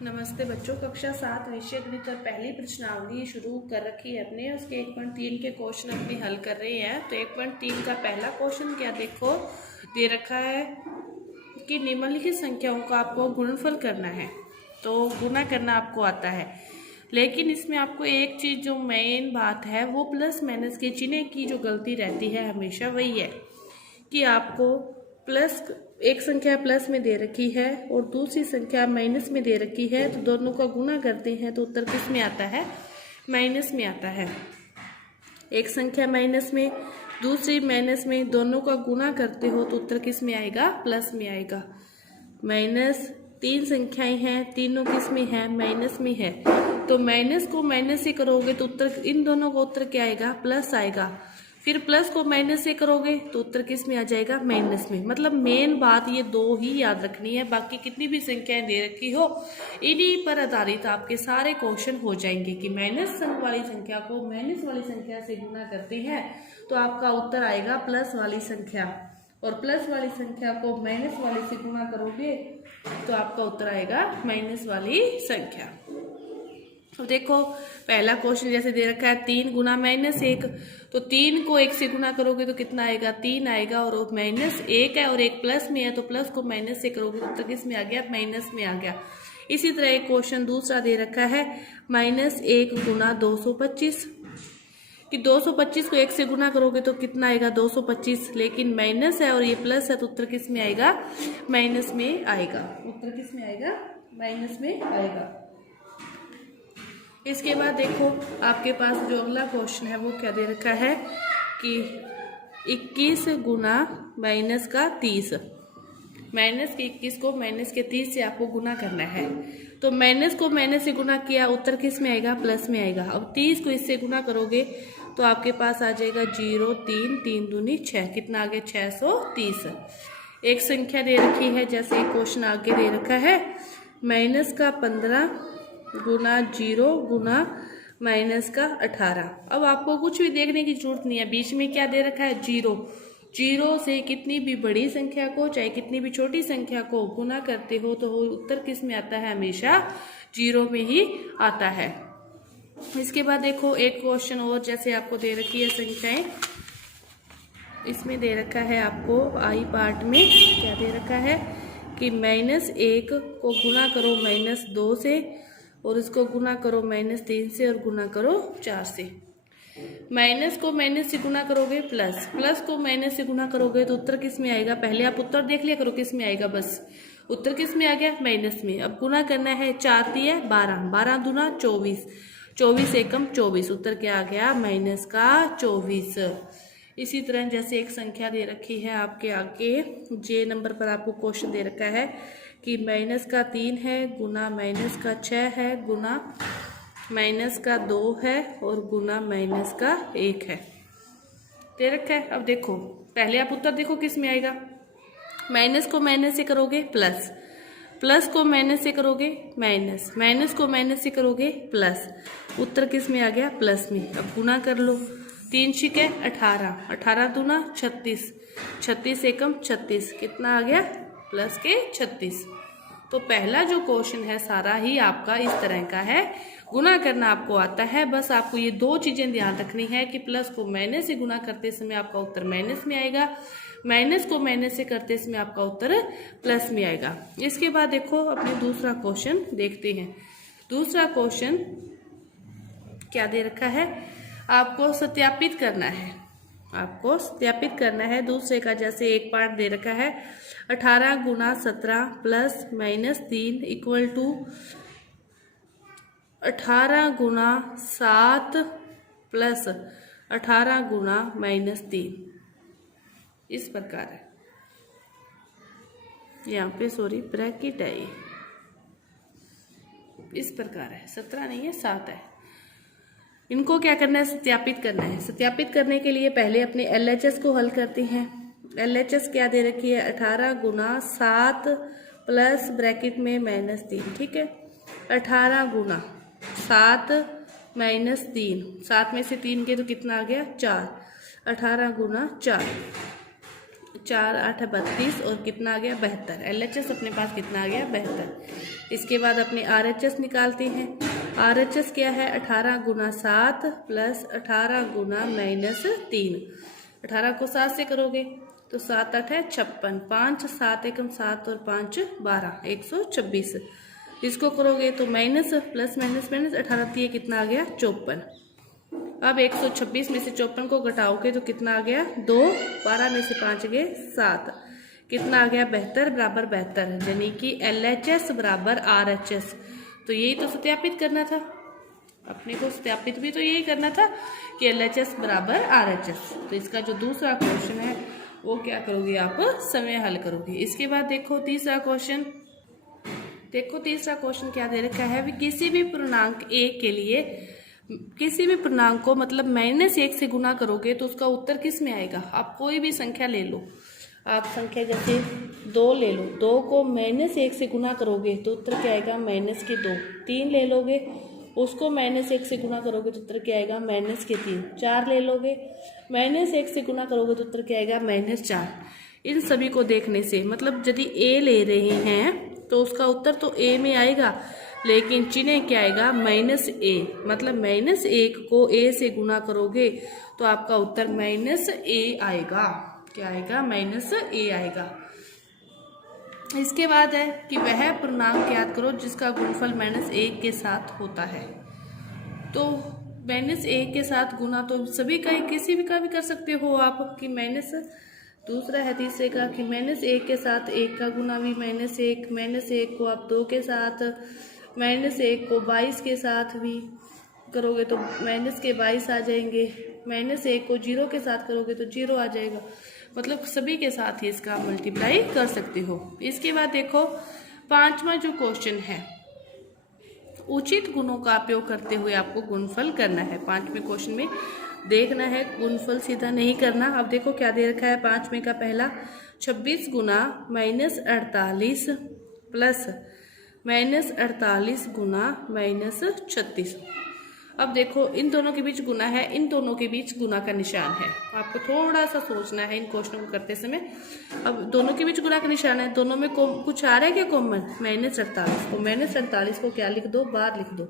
नमस्ते बच्चों, कक्षा 7 विषय गणित और पहली प्रश्नावली शुरू कर रखी है अपने। उसके 1.3 के क्वेश्चन अपने हल कर रहे हैं। तो 1.3 का पहला क्वेश्चन क्या देखो दे रखा है कि निम्नलिखित संख्याओं का आपको गुणनफल करना है। तो गुना करना आपको आता है, लेकिन इसमें आपको एक चीज़ जो मेन बात है वो प्लस माइनस के चिन्ह की जो गलती रहती है हमेशा वही है कि आपको प्लस एक संख्या प्लस में दे रखी है और दूसरी संख्या माइनस में दे रखी है, तो दोनों का गुना करते हैं तो उत्तर किस में आता है? माइनस में आता है। एक संख्या माइनस में दूसरी माइनस में, दोनों का गुना करते हो तो उत्तर किस में आएगा? प्लस में आएगा। माइनस तीन संख्याएं हैं, तीनों किस में है? माइनस में है। तो माइनस को माइनस से करोगे तो उत्तर इन दोनों का उत्तर क्या आएगा? प्लस आएगा। फिर प्लस को माइनस से करोगे तो उत्तर किस में आ जाएगा? माइनस में। मतलब मेन बात ये दो ही याद रखनी है, बाकी कितनी भी संख्याएं दे रखी हो इन्हीं पर आधारित आपके सारे क्वेश्चन हो जाएंगे कि माइनस वाली संख्या को माइनस वाली संख्या से गुना करते हैं तो आपका उत्तर आएगा प्लस वाली संख्या, और प्लस वाली संख्या को माइनस वाली से गुना करोगे तो आपका उत्तर आएगा माइनस वाली संख्या। तो देखो पहला क्वेश्चन जैसे दे रखा है 3 गुना -1, तो 3 को 1 से गुना करोगे तो कितना आएगा? 3 आएगा, और -1 है और एक प्लस में है तो प्लस को माइनस से करोगे तो किस में आ गया? माइनस में आ गया। इसी तरह एक क्वेश्चन दूसरा दे रखा है -1 गुना 225, कि 225 को 1 से गुना करोगे तो कितना आएगा? 225, लेकिन माइनस है और ये प्लस है तो उत्तर किस में आएगा? माइनस में आएगा। उत्तर किस में आएगा? माइनस में आएगा। इसके बाद देखो आपके पास जो अगला क्वेश्चन है वो क्या दे रखा है कि 21 गुना माइनस का 30, माइनस के 21 को माइनस के 30 से आपको गुना करना है। तो माइनस को माइनस से गुना किया, उत्तर किस में आएगा? प्लस में आएगा। अब 30 को इससे गुना करोगे तो आपके पास आ जाएगा 0 3 3 दूनी 6, कितना आ गया? 630। एक संख्या दे रखी है, जैसे एक क्वेश्चन आगे दे रखा है माइनस का 15 गुना 0 गुना माइनस का 18। अब आपको कुछ भी देखने की जरूरत नहीं है, बीच में क्या दे रखा है? 0। 0 से कितनी भी बड़ी संख्या को चाहे कितनी भी छोटी संख्या को गुना करते हो तो उत्तर किस में आता है? हमेशा 0 में ही आता है। इसके बाद देखो एक क्वेश्चन और जैसे आपको दे रखी है संख्याएं, इसमें दे रखा है आपको आई पार्ट में क्या दे रखा है कि -1 को गुना करो -2 से, और इसको गुना करो -3 से, और गुना करो 4 से। माइनस को माइनस से गुना करोगे प्लस, प्लस को माइनस से गुना करोगे तो उत्तर किस में आएगा? पहले आप उत्तर देख लिया करो किस में आएगा, बस उत्तर किस में आ गया? माइनस में। अब गुना करना है, 4 दिया 12, 12 दूना 24, 24 एकम 24, उत्तर क्या आ गया? माइनस का 24। इसी तरह जैसे एक संख्या दे रखी है आपके आगे जे नंबर पर आपको क्वेश्चन दे रखा है कि माइनस का 3 है गुना माइनस का 6 है गुना माइनस का 2 है और गुना माइनस का 1 है दे रखा है। अब देखो पहले आप उत्तर देखो किस में आएगा। माइनस को माइनस से करोगे प्लस, प्लस को माइनस से करोगे माइनस, माइनस को माइनस से करोगे प्लस, उत्तर किस में आ गया? प्लस में। अब गुना कर लो, 3 छिके 18, 18 दूना 36, 36 एकम 36, कितना आ गया? प्लस के 36। तो पहला जो क्वेश्चन है सारा ही आपका इस तरह का है, गुना करना आपको आता है। बस आपको ये दो चीजें ध्यान रखनी है कि प्लस को माइनस से गुना करते समय आपका उत्तर माइनस में आएगा, माइनस को माइनस से करते समय आपका उत्तर प्लस में आएगा। इसके बाद देखो अपने दूसरा क्वेश्चन देखते हैं। दूसरा क्वेश्चन क्या दे रखा है, आपको सत्यापित करना है, आपको सत्यापित करना है दूसरे का। जैसे एक पार्ट दे रखा है 18 गुना 17 प्लस -3 इक्वल टू 18 गुना 7 प्लस 18 गुना -3, इस प्रकार है। यहाँ पे सॉरी ब्रैकेट है, ये इस प्रकार है, 17 नहीं है 7 है। इनको क्या करना है? सत्यापित करना है। सत्यापित करने के लिए पहले अपने LHS को हल करते हैं। LHS क्या दे रखी है? 18 गुना 7 प्लस ब्रैकेट में -3, ठीक है। 18 गुना 7 -3, 7 में से 3 के तो कितना आ गया? 4, 18 गुना 4, 4 8 32 और कितना आ गया 72। LHS अपने पास कितना आ गया 72। इसके बाद अपने RHS निकालते हैं। RHS क्या है? 18 गुना 7 प्लस 18 गुना -3। 18 को 7 से करोगे तो 7 8 है 56, 5 7 एकम 7 और 5 12, 126। इसको करोगे तो माइनस प्लस माइनस माइनस 18 दिए कितना आ गया? 54। अब 126 में से 54 को घटाओगे तो कितना आ गया? 2। 12 में से 5 गए 7, कितना आ गया? 72 बराबर 72, यानी कि LHS बराबर RHS। तो यही तो सत्यापित करना था अपने को, सत्यापित भी तो यही करना था कि LHS बराबर RHS। तो इसका जो दूसरा क्वेश्चन है वो क्या करोगे आप? समय हल करोगे। इसके बाद देखो तीसरा क्वेश्चन। देखो तीसरा क्वेश्चन क्या दे रखा है? किसी भी पूर्णांक a के लिए किसी भी पूर्णांक को मतलब -1 से गुना करोगे तो उसका उत्तर किस में आएगा? आप कोई भी संख्या ले लो, आप संख्या जैसे 2 ले लो, 2 को -1 से गुना करोगे तो उत्तर क्या आएगा? -2। 3 ले लोगे, उसको -1 से गुना करोगे तो उत्तर क्या आएगा? -3। 4 ले लोगे, -1 से गुना करोगे तो उत्तर क्या आएगा? -4। इन सभी को देखने से मतलब यदि a ले रहे हैं तो उसका उत्तर तो a में आएगा, लेकिन चिन्ह क्या आएगा? -a। मतलब -1 को a से गुना करोगे तो आपका उत्तर -a आएगा। क्या आएगा? -a आएगा। इसके बाद है कि वह पूर्णांक याद करो जिसका गुणनफल -1 के साथ होता है। तो -1 के साथ गुना तो सभी का किसी भी का भी कर सकते हो आप कि माइनस। दूसरा है तीसरे का कि -1 के साथ 1 का गुना भी -1 को आप 2 के साथ, -1 को 22 के साथ भी करोगे तो -22 आ जाएंगे, -1 को 0 के साथ करोगे तो 0 आ जाएगा। मतलब सभी के साथ ही इसका मल्टीप्लाई कर सकते हो। इसके बाद देखो पांचवा जो क्वेश्चन है, उचित गुणों का उपयोग करते हुए आपको गुणनफल करना है। पांचवें क्वेश्चन में देखना है, गुणनफल सीधा नहीं करना। अब देखो क्या दे रखा है पांचवें का पहला, 26 गुना -48 प्लस -48 गुना -36। अब देखो इन दोनों के बीच गुना है, इन दोनों के बीच गुना का निशान है। आपको थोड़ा सा सोचना है इन क्वेश्चनों को करते समय। अब दोनों के बीच गुना का निशान है, दोनों में कुछ आ रहा है क्या कॉमन? -48। तो -48 को क्या लिख दो? बाहर लिख दो।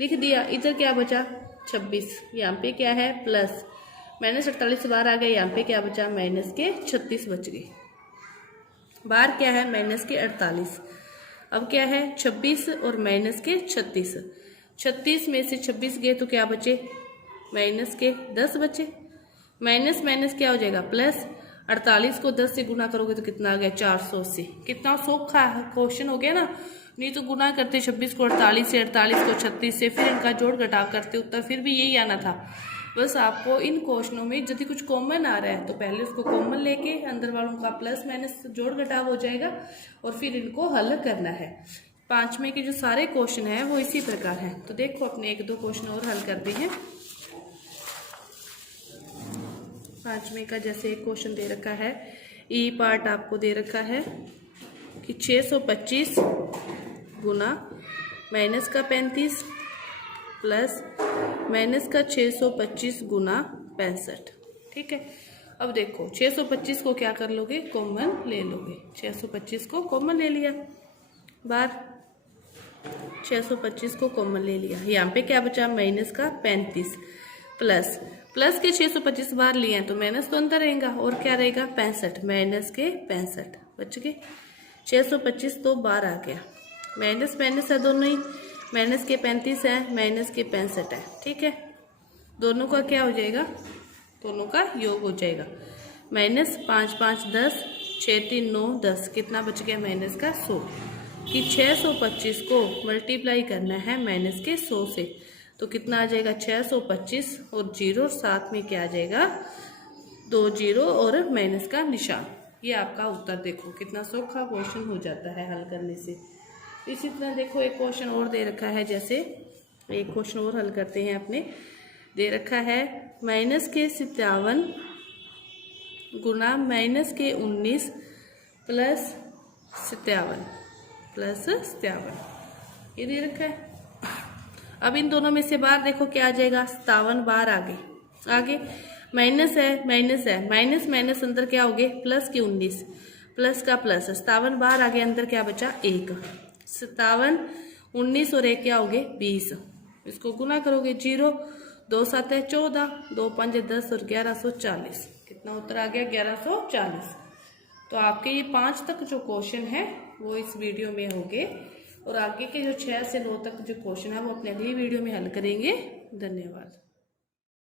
लिख दिया। इधर क्या बचा? 26। यहाँ पे क्या है? प्लस -48 बाहर आ गया, यहाँ पे क्या बचा? -36 बच गए। बाहर क्या है? -48। अब क्या है? 26 और -36। 36 में से 26 गए तो क्या बचे? -10 बचे। माइनस क्या हो जाएगा? प्लस। 48 को 10 से गुना करोगे तो कितना आ गया? 480। कितना सौखा क्वेश्चन हो गया ना। नहीं तो गुना करते 26 को 48 से, 48 को 36 से, फिर इनका जोड़ घटाव करते उत्तर फिर भी यही आना था। बस आपको इन क्वेश्चनों में यदि कुछ कॉमन आ रहा है तो पहले उसको कॉमन लेके अंदर वालों का प्लस माइनस जोड़ घटाव हो जाएगा और फिर इनको हल करना है। पांचवें के जो सारे क्वेश्चन है वो इसी प्रकार है। तो देखो अपने 1-2 क्वेश्चन और हल करते हैं। पांचवें का जैसे एक क्वेश्चन दे रखा है, ई पार्ट आपको दे रखा है कि 625 गुना -35 प्लस -625 गुना 65। ठीक है। अब देखो 625 को क्या कर लोगे? कॉमन ले लोगे। 625 को कॉमन ले लिया, बार 625 को कॉमन ले लिया। यहाँ पे क्या बचा? -35 प्लस के 625 बाहर लिए हैं तो माइनस तो अंदर रहेगा और क्या रहेगा? 65 -65 बच गए। 625 तो बाहर आ गया, माइनस है दोनों ही, -35 है -65 है। ठीक है। दोनों का क्या हो जाएगा? दोनों का योग हो जाएगा। -5 5 10, 6 3 9 10, कितना बच गया? -100। कि 625 को मल्टीप्लाई करना है -100 से तो कितना आ जाएगा? 625 और 0 साथ में क्या आ जाएगा? 2 0 और माइनस का निशान। ये आपका उत्तर। देखो कितना सौखा क्वेश्चन हो जाता है हल करने से। इसी तरह देखो एक क्वेश्चन और दे रखा है, जैसे एक क्वेश्चन और हल करते हैं अपने। दे रखा है -57 गुना -19 प्लस 57 ये दे रखा है। अब इन दोनों में से बाहर देखो क्या आ जाएगा? 57 बाहर आगे माइनस है माइनस अंदर क्या हो गए? प्लस के 19, प्लस का प्लस 57 बाहर आ गया, अंदर क्या बचा? 1। 57, 19 और 1 क्या हो गए 20। इसको गुना करोगे 0, 2 7 है 14, 2 5 10 और 1140। कितना उत्तर आ गया 1140। तो आपके ये 5 तक जो क्वेश्चन है वो इस वीडियो में होंगे और आगे के जो 6 से 9 तक जो क्वेश्चन है वो अपने अगली वीडियो में हल करेंगे। धन्यवाद।